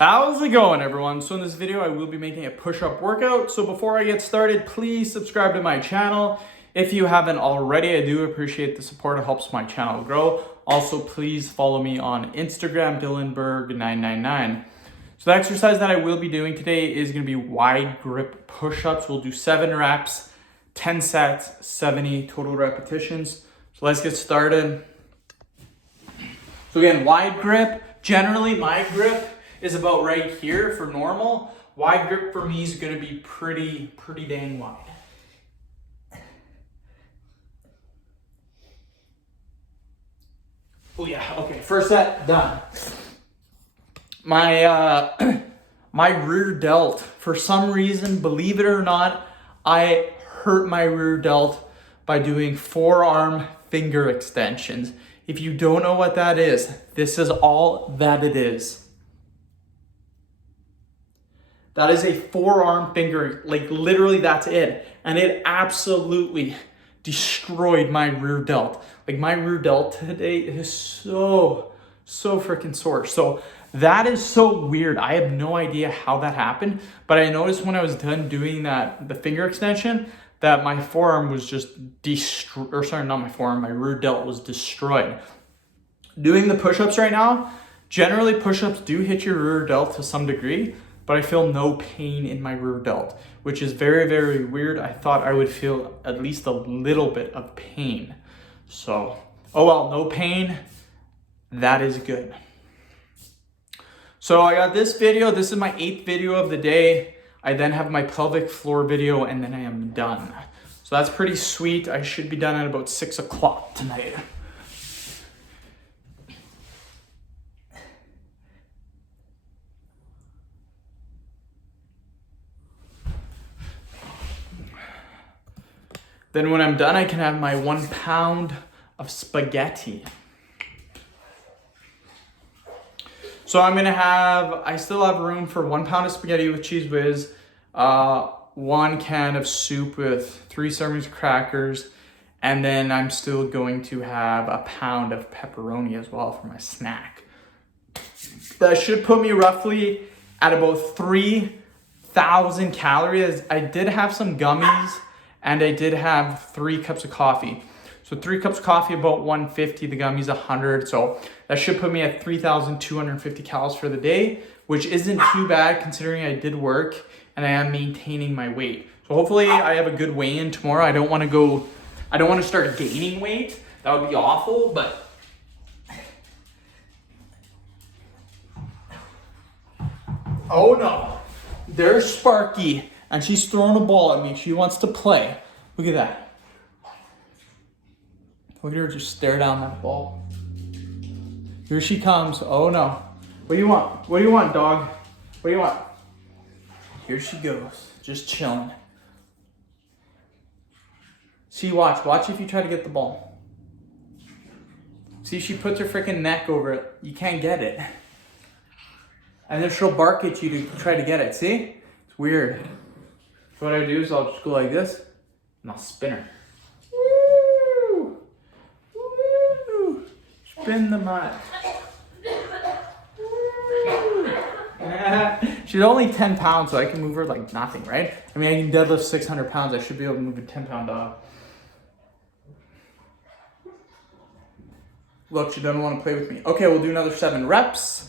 How's it going, everyone? So in this video, I will be making a push-up workout. So before I get started, please subscribe to my channel. If you haven't already, I do appreciate the support. It helps my channel grow. Also, please follow me on Instagram, DylanBerg999. So the exercise that I will be doing today is going to be wide grip push-ups. We'll do 7 reps, 10 sets, 70 total repetitions. So let's get started. So again, wide grip. Generally, my grip is about right here for normal. Wide grip for me is going to be pretty dang wide. Oh yeah, okay, first set done. My my rear delt, for some reason, believe it or not, I hurt my rear delt by doing forearm finger extensions. If you don't know what that is, this is all that it is. That is a forearm finger, like literally that's it. And it absolutely destroyed my rear delt. Like my rear delt today is so freaking sore. So that is so weird. I have no idea how that happened, but I noticed when I was done doing the finger extension, that my forearm was just destroyed, or sorry, not my forearm, my rear delt was destroyed. Doing the push-ups right now, generally push-ups do hit your rear delt to some degree, but I feel no pain in my rear delt, which is very weird. I thought I would feel at least a little bit of pain. So, oh well, no pain, that is good. So I got this video. This is my 8th video of the day. I then have my pelvic floor video, and then I am done. So that's pretty sweet. I should be done at about 6 o'clock tonight. Then when I'm done, I can have my 1 pound of spaghetti. So I still have room for 1 pound of spaghetti with Cheese Whiz, 1 can of soup with 3 servings of crackers, and then I'm still going to have a pound of pepperoni as well for my snack. That should put me roughly at about 3,000 calories. I did have some gummies, and I did have 3 cups of coffee. So 3 cups of coffee, about 150, the gummies 100. So that should put me at 3,250 calories for the day, which isn't too bad considering I did work and I am maintaining my weight. So hopefully I have a good weigh-in tomorrow. I don't want to start gaining weight. That would be awful, but oh no, there's Sparky. And she's throwing a ball at me. She wants to play. Look at that. Look at her just stare down that ball. Here she comes. Oh no. What do you want? What do you want, dog? What do you want? Here she goes. Just chilling. See, watch. Watch if you try to get the ball. See, she puts her freaking neck over it. You can't get it. And then she'll bark at you to try to get it. See? It's weird. So what I do is I'll just go like this, and I'll spin her. Woo! Woo! Spin the mat. She's only 10 pounds, so I can move her like nothing, right? I mean, I can deadlift 600 pounds. I should be able to move a 10-pound dog. Look, she doesn't want to play with me. Okay, we'll do another 7 reps.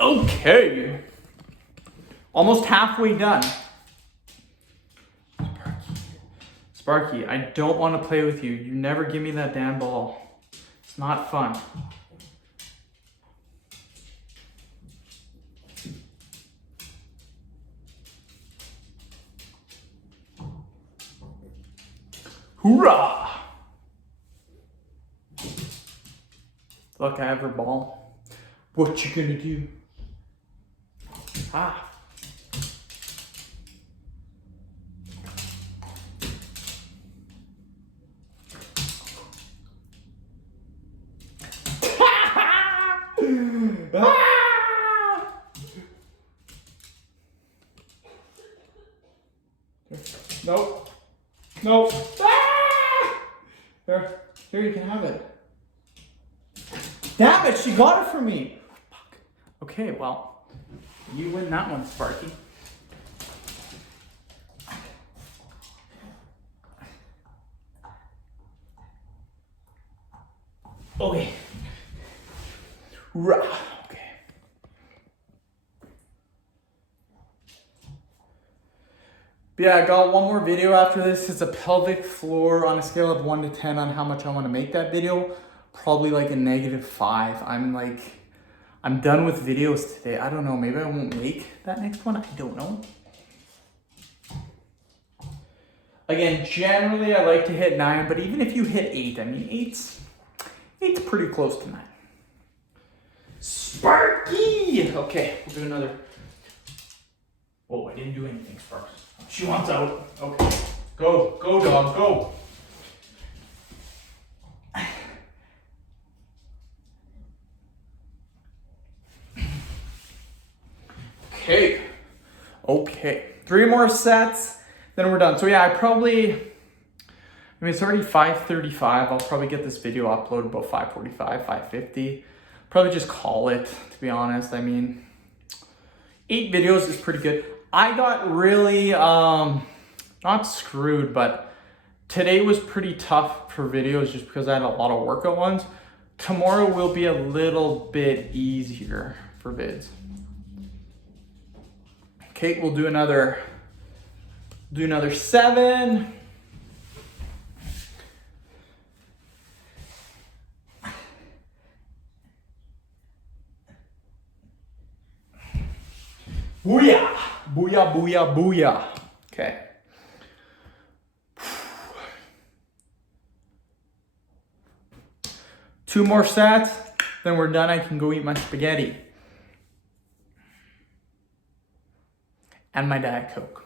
Okay, almost halfway done. Sparky, I don't want to play with you. You never give me that damn ball. It's not fun. Hoorah! Look, I have her ball. What you gonna do? Ah. Nope. Nope. Ah! Here, you can have it. Damn it, she got it from me. Fuck. Okay, well, you win that one, Sparky. Okay. Rah. Okay. But yeah, I got one more video after this. It's a pelvic floor on a scale of 1 to 10 on how much I want to make that video. Probably like a -5. I'm done with videos today. I don't know, maybe I won't make that next one. I don't know. Again, generally I like to hit 9, but even if you hit 8, I mean, 8's pretty close to 9. Sparky! Okay, we'll do another. Oh, I didn't do anything, Sparks. She wants out. Okay. Go, dog, go. Okay. 3 more sets, then we're done. So yeah, it's already 5:35. I'll probably get this video uploaded about 5:45, 5:50. Probably just call it, to be honest. I mean, 8 videos is pretty good. I got really, not screwed, but today was pretty tough for videos just because I had a lot of workout ones. Tomorrow will be a little bit easier for vids. Okay, we'll do another 7. Booyah! Booyah, booyah, booyah. Okay. Two more sets, then we're done. I can go eat my spaghetti. And my Diet Coke.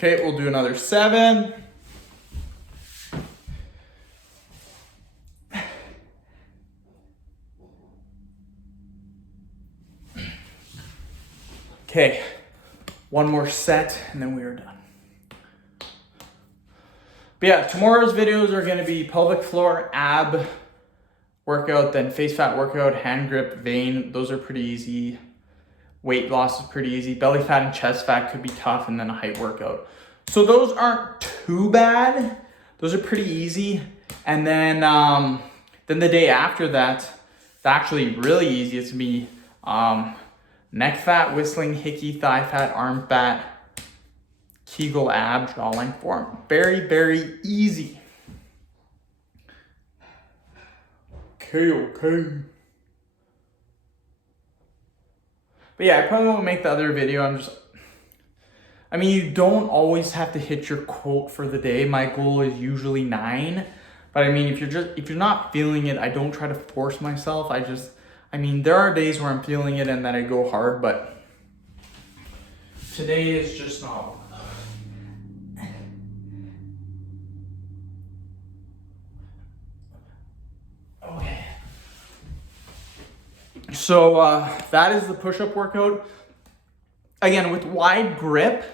Okay, we'll do another 7. Okay, one more set and then we are done. But yeah, tomorrow's videos are gonna be pelvic floor, ab workout, then face fat workout, hand grip, vein. Those are pretty easy. Weight loss is pretty easy. Belly fat and chest fat could be tough, and then a height workout. So those aren't too bad. Those are pretty easy. And then the day after that, it's actually really easy. It's gonna be neck fat, whistling, hickey, thigh fat, arm fat, Kegel ab, jawline form. Very, very easy. Okay. But yeah, I probably won't make the other video. You don't always have to hit your quote for the day. My goal is usually 9. But if you're not feeling it, I don't try to force myself. There are days where I'm feeling it and then I go hard, but today is just not one of those. Okay. So that is the push-up workout. Again, with wide grip,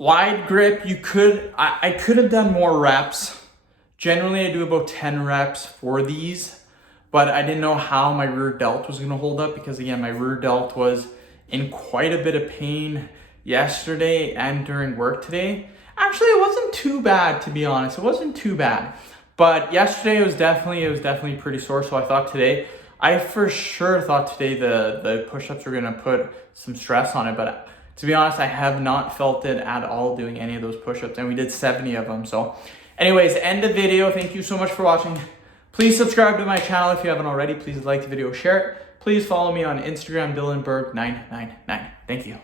I could have done more reps. Generally, I do about 10 reps for these, but I didn't know how my rear delt was gonna hold up because again, my rear delt was in quite a bit of pain yesterday and during work today. Actually, it wasn't too bad, to be honest. It wasn't too bad. But yesterday it was definitely pretty sore. So I for sure thought today the push-ups were gonna put some stress on it. But to be honest, I have not felt it at all doing any of those push-ups, and we did 70 of them. So anyways, end the video. Thank you so much for watching. Please subscribe to my channel if you haven't already. Please like the video, share it. Please follow me on Instagram, DylanBerg999. Thank you.